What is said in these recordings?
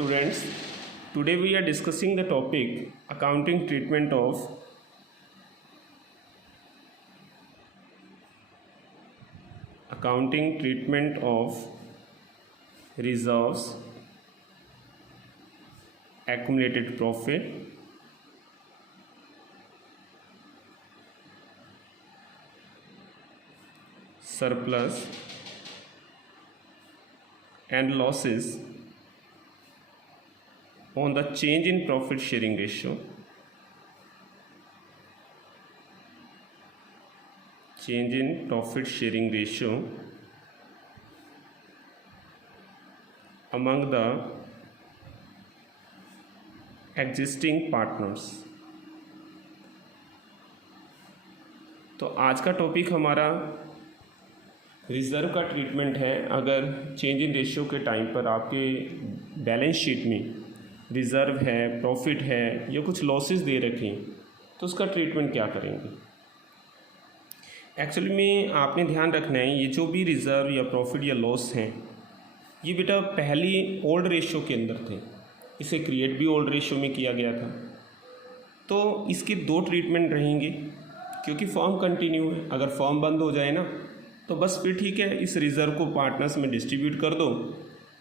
students. Today we are discussing the topic accounting treatment of reserves, accumulated profit, surplus and losses on the change in profit sharing ratio, among the existing partners। तो आज का topic हमारा reserve का treatment है। अगर change in ratio के time पर आपके बैलेंस शीट में रिज़र्व है, प्रॉफिट है या कुछ लॉसेस दे रखें तो उसका ट्रीटमेंट क्या करेंगे। एक्चुअली में आपने ध्यान रखना है, ये जो भी रिज़र्व या प्रॉफिट या लॉस हैं ये बेटा पहली ओल्ड रेशियो के अंदर थे, इसे क्रिएट भी ओल्ड रेशियो में किया गया था। तो इसके दो ट्रीटमेंट रहेंगे क्योंकि फॉर्म कंटिन्यू है। अगर फॉर्म बंद हो जाए ना तो बस फिर ठीक है, इस रिज़र्व को पार्टनर्स में डिस्ट्रीब्यूट कर दो,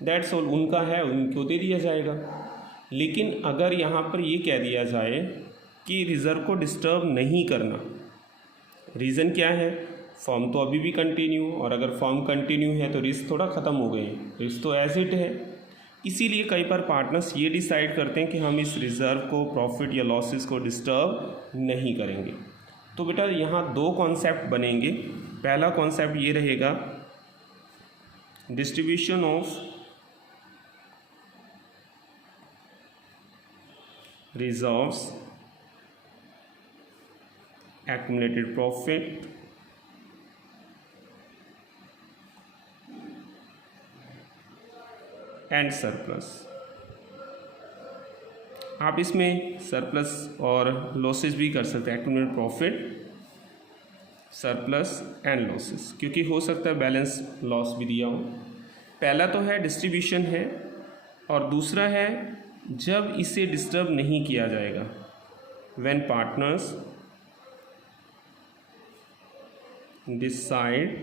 दैट्स ऑल, उनका है उनको दे दिया जाएगा। लेकिन अगर यहाँ पर ये कह दिया जाए कि रिज़र्व को डिस्टर्ब नहीं करना, रीज़न क्या है, फॉर्म तो अभी भी कंटिन्यू, और अगर फॉर्म कंटिन्यू है तो रिस्क थोड़ा ख़त्म हो गए, रिस्क तो एज इट है। इसीलिए कई बार पार्टनर्स ये डिसाइड करते हैं कि हम इस रिज़र्व को, प्रॉफिट या लॉसेस को डिस्टर्ब नहीं करेंगे। तो बेटा यहाँ दो कॉन्सेप्ट बनेंगे। पहला कॉन्सेप्ट ये रहेगा, distribution of reserves, accumulated profit and surplus. आप इसमें सरप्लस और लॉसेस भी कर सकते हैं, accumulated profit, surplus and losses, क्योंकि हो सकता है बैलेंस लॉस भी दिया हो। पहला तो है डिस्ट्रीब्यूशन है, और दूसरा है जब इसे डिस्टर्ब नहीं किया जाएगा, when partners decide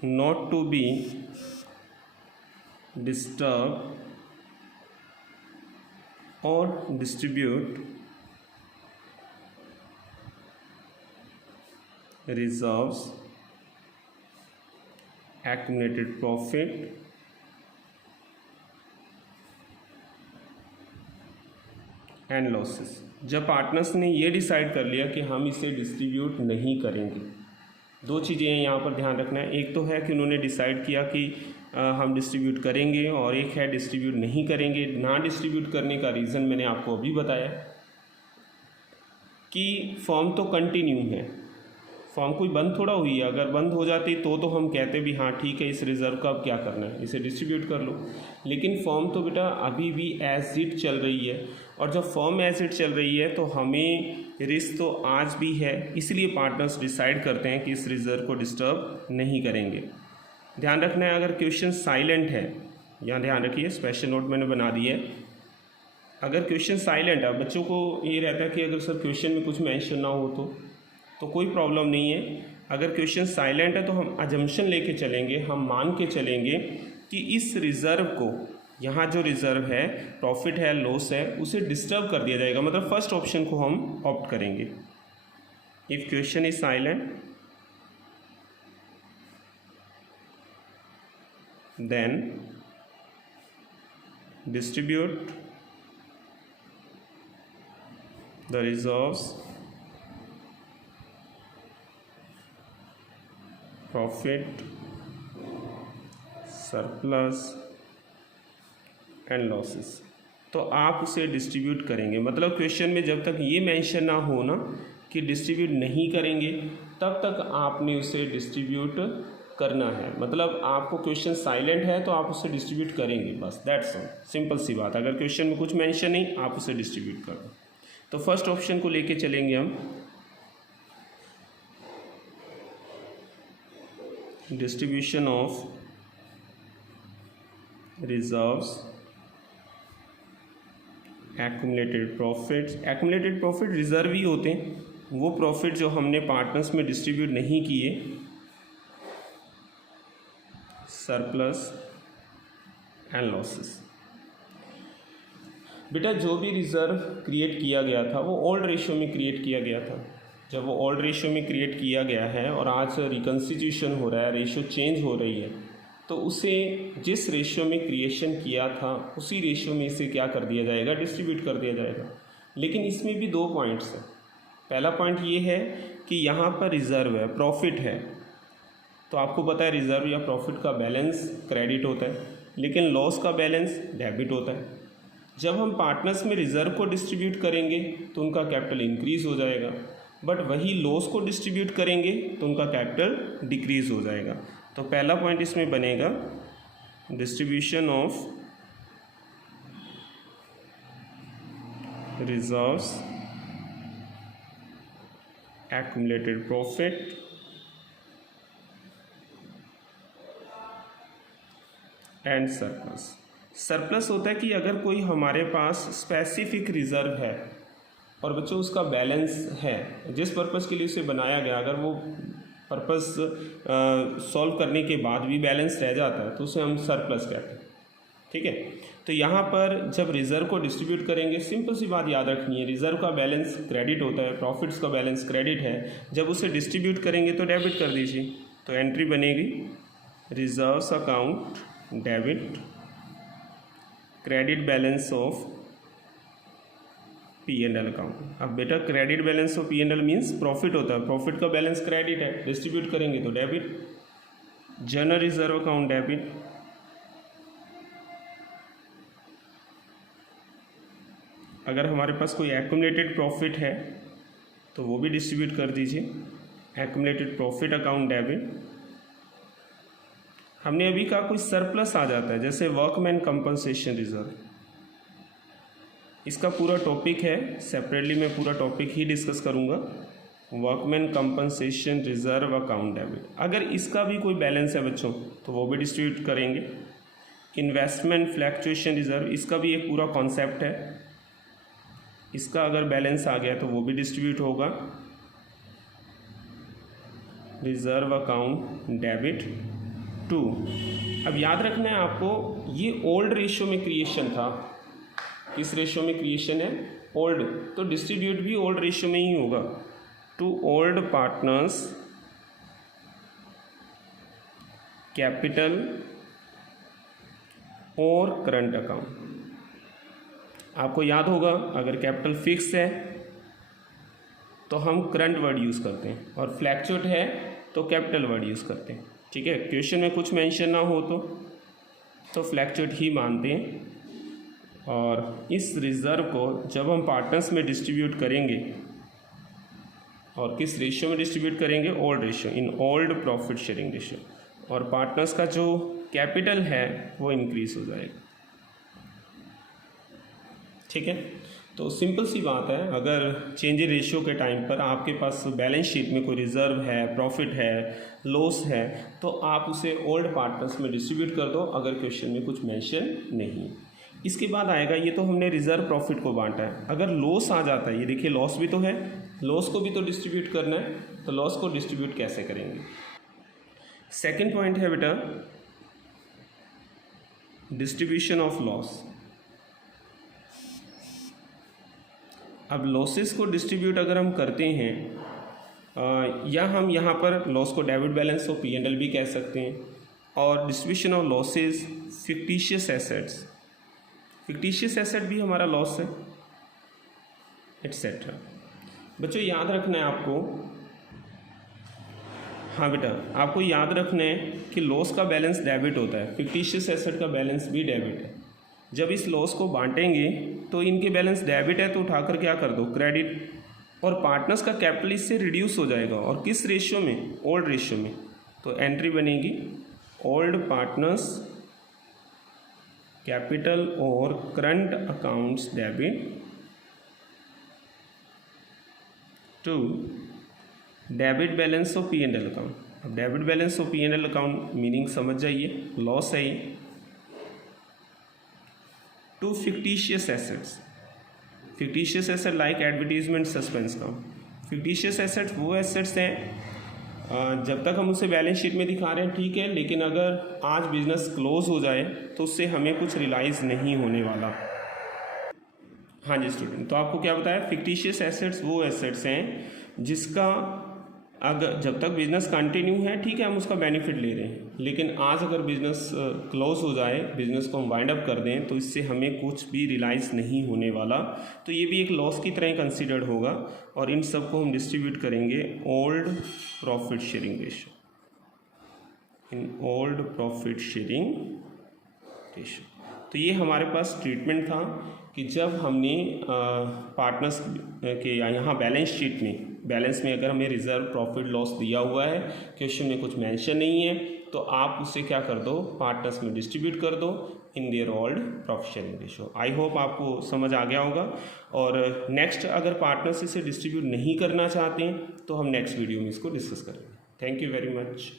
not to be disturbed or distribute reserves, accumulated profit and losses. जब पार्टनर्स ने ये डिसाइड कर लिया कि हम इसे डिस्ट्रीब्यूट नहीं करेंगे, दो चीज़ें यहाँ पर ध्यान रखना है। एक तो है कि उन्होंने डिसाइड किया कि हम डिस्ट्रीब्यूट करेंगे, और एक है डिस्ट्रीब्यूट नहीं करेंगे। ना डिस्ट्रीब्यूट करने का रीज़न मैंने आपको अभी बताया कि फॉर्म तो कंटिन्यू है, फॉर्म कोई बंद थोड़ा हुई है। अगर बंद हो जाती तो हम कहते भी हाँ ठीक है, इस रिज़र्व का अब क्या करना है, इसे डिस्ट्रीब्यूट कर लो। लेकिन फॉर्म तो बेटा अभी भी एज इट चल रही है, और जब फॉर्म एज इट चल रही है तो हमें रिस्क तो आज भी है। इसलिए पार्टनर्स डिसाइड करते हैं कि इस रिज़र्व को डिस्टर्ब नहीं करेंगे। ध्यान रखना है, अगर क्वेश्चन साइलेंट है, यहाँ ध्यान रखिए, स्पेशल नोट मैंने बना दिया है। अगर क्वेश्चन साइलेंट है, बच्चों को ये रहता है कि अगर सर क्वेश्चन में कुछ मेंशन ना हो तो कोई प्रॉब्लम नहीं है। अगर क्वेश्चन साइलेंट है तो हम अजम्पशन लेके चलेंगे, हम मान के चलेंगे कि इस रिज़र्व को, यहाँ जो रिज़र्व है, प्रॉफिट है, लॉस है, उसे डिस्टर्ब कर दिया जाएगा। मतलब फर्स्ट ऑप्शन को हम ऑप्ट करेंगे। If question is silent then distribute the reserves, profit, surplus and losses. तो आप उसे डिस्ट्रीब्यूट करेंगे। मतलब क्वेश्चन में जब तक ये मेंशन ना हो ना कि डिस्ट्रीब्यूट नहीं करेंगे, तब तक आपने उसे डिस्ट्रीब्यूट करना है। मतलब आपको क्वेश्चन साइलेंट है तो आप उसे डिस्ट्रीब्यूट करेंगे, बस दैट्स ऑल, सिंपल सी बात। अगर क्वेश्चन में कुछ मेंशन नहीं, आप उसे डिस्ट्रीब्यूट कर दो। तो फर्स्ट ऑप्शन को लेके चलेंगे हम, distribution of reserves, accumulated profits. Accumulated profit reserve ही होते हैं, वो प्रॉफिट जो हमने पार्टनर्स में डिस्ट्रीब्यूट नहीं किए, सरप्लस एंड लॉसेस। बेटा जो भी रिज़र्व क्रिएट किया गया था वो ओल्ड रेशियो में क्रिएट किया गया था। जब वो ओल्ड रेशियो में क्रिएट किया गया है और आज रिकन्स्टिट्यूशन हो रहा है, रेशियो चेंज हो रही है, तो उसे जिस रेशियो में क्रिएशन किया था उसी रेशियो में इसे क्या कर दिया जाएगा, डिस्ट्रीब्यूट कर दिया जाएगा। लेकिन इसमें भी दो पॉइंट्स हैं। पहला पॉइंट ये है कि यहाँ पर रिज़र्व है, प्रॉफिट है, तो आपको पता है रिज़र्व या प्रॉफिट का बैलेंस क्रेडिट होता है, लेकिन लॉस का बैलेंस डेबिट होता है। जब हम पार्टनर्स में रिज़र्व को डिस्ट्रीब्यूट करेंगे तो उनका कैपिटल इंक्रीज़ हो जाएगा, बट वही लॉस को डिस्ट्रीब्यूट करेंगे तो उनका कैपिटल डिक्रीज़ हो जाएगा। तो पहला पॉइंट इसमें बनेगा distribution of reserves, accumulated profit and surplus. Surplus होता है कि अगर कोई हमारे पास स्पेसिफिक रिज़र्व है और बच्चों उसका बैलेंस है, जिस पर्पज़ के लिए उसे बनाया गया, अगर वो पर्पज़ सॉल्व करने के बाद भी बैलेंस रह जाता है तो उसे हम सरप्लस कहते हैं। ठीक है, तो यहाँ पर जब रिज़र्व को डिस्ट्रीब्यूट करेंगे, सिंपल सी बात याद रखनी है, रिज़र्व का बैलेंस क्रेडिट होता है, प्रॉफिट्स का बैलेंस क्रेडिट है। जब उसे डिस्ट्रीब्यूट करेंगे तो डेबिट कर दीजिए, तो एंट्री बनेगी reserves account debit, credit balance of P&L account. अब बेटा credit balance of P&L means profit होता है, प्रॉफिट का बैलेंस क्रेडिट है, डिस्ट्रीब्यूट करेंगे तो debit. General reserve account debit, अगर हमारे पास कोई एक्यूमुलेटेड प्रॉफिट है तो वो भी डिस्ट्रीब्यूट कर दीजिए, एक्यूमुलेटेड प्रॉफिट अकाउंट डेबिट। हमने अभी कहा कोई सरप्लस आ जाता है, जैसे वर्कमैन कंपनसेशन रिजर्व, इसका पूरा टॉपिक है, सेपरेटली मैं पूरा टॉपिक ही डिस्कस करूंगा, workman compensation reserve account debit. अगर इसका भी कोई बैलेंस है बच्चों तो वो भी डिस्ट्रीब्यूट करेंगे। इन्वेस्टमेंट फ्लैक्चुएशन रिजर्व, इसका भी एक पूरा कॉन्सेप्ट है, इसका अगर बैलेंस आ गया तो वो भी डिस्ट्रीब्यूट होगा, रिजर्व अकाउंट डेबिट टू। अब याद रखना है आपको, ये ओल्ड रेशियो में क्रिएशन था। किस रेशियो में क्रिएशन है? ओल्ड, तो डिस्ट्रीब्यूट भी ओल्ड रेशियो में ही होगा, टू ओल्ड पार्टनर्स कैपिटल और करंट अकाउंट। आपको याद होगा अगर कैपिटल फिक्स है तो हम करंट वर्ड यूज़ करते हैं, और फ्लैक्चुएट है तो कैपिटल वर्ड यूज़ करते हैं। ठीक है, क्वेश्चन में कुछ मेंशन ना हो तो फ्लैक्चुएट ही मानते हैं। और इस रिज़र्व को जब हम पार्टनर्स में डिस्ट्रीब्यूट करेंगे, और किस रेशियो में डिस्ट्रीब्यूट करेंगे? Old ratio, in old profit sharing ratio, और पार्टनर्स का जो कैपिटल है वो इंक्रीज हो जाएगा। ठीक है, तो सिंपल सी बात है, अगर चेंज इन रेशियो के टाइम पर आपके पास बैलेंस शीट में कोई रिजर्व है, प्रॉफिट है, लॉस है, तो आप उसे ओल्ड पार्टनर्स में डिस्ट्रीब्यूट कर दो अगर क्वेश्चन में कुछ मेंशन नहीं। इसके बाद आएगा, ये तो हमने रिजर्व प्रॉफिट को बांटा है, अगर लॉस आ जाता है, ये देखिए लॉस भी तो है, लॉस को भी तो डिस्ट्रीब्यूट करना है, तो लॉस को डिस्ट्रीब्यूट कैसे करेंगे? सेकेंड पॉइंट है बेटा डिस्ट्रीब्यूशन ऑफ लॉस। अब लॉसेस को डिस्ट्रीब्यूट अगर हम करते हैं, या हम यहाँ पर लॉस को डेबिट बैलेंस ऑफ P&L भी कह सकते हैं, और distribution of losses fictitious assets, fictitious asset भी हमारा लॉस है, एट्सेट्रा। बच्चों याद रखना है आपको, हाँ बेटा आपको याद रखना है कि लॉस का बैलेंस डेबिट होता है, फिक्टिशियस एसेट का बैलेंस भी डेबिट है। जब इस लॉस को बांटेंगे तो इनके बैलेंस डेबिट है तो उठाकर क्या कर दो? क्रेडिट, और पार्टनर्स का कैपिटल इससे रिड्यूस हो जाएगा, और किस रेशियो में? ओल्ड रेशियो में, तो एंट्री बनेगी ओल्ड पार्टनर्स कैपिटल और current accounts debit to debit balance of P&L account. अब debit balance of P&L account meaning समझ जाइए, लॉस है ये, to fictitious assets. Fictitious asset like advertisement, suspense का। फिक्टिशियस एसेट्स वो एसेट्स हैं जब तक हम उसे बैलेंस शीट में दिखा रहे हैं ठीक है, लेकिन अगर आज बिजनेस क्लोज हो जाए तो उससे हमें कुछ रियलाइज़ नहीं होने वाला। हाँ जी स्टूडेंट, तो आपको क्या बताया, फिक्टिशियस एसेट्स वो एसेट्स हैं जिसका अगर जब तक बिज़नेस कंटिन्यू है ठीक है हम उसका बेनिफिट ले रहे हैं, लेकिन आज अगर बिज़नेस क्लोज हो जाए, बिज़नेस को हम वाइंड अप कर दें तो इससे हमें कुछ भी रियलाइज़ नहीं होने वाला, तो ये भी एक लॉस की तरह कंसिडर्ड होगा। और इन सब को हम डिस्ट्रीब्यूट करेंगे old profit sharing ratio, in old profit sharing ratio. तो ये हमारे पास ट्रीटमेंट था कि जब हमने पार्टनर्स के यहाँ बैलेंस में अगर हमें रिजर्व प्रॉफिट लॉस दिया हुआ है, क्वेश्चन में कुछ मेंशन नहीं है, तो आप उसे क्या कर दो, पार्टनर्स में डिस्ट्रीब्यूट कर दो in their old profit sharing ratio. I hope आपको समझ आ गया होगा। और नेक्स्ट अगर पार्टनर्स इसे डिस्ट्रीब्यूट नहीं करना चाहते हैं तो हम नेक्स्ट वीडियो में इसको डिस्कस करेंगे। Thank you very much.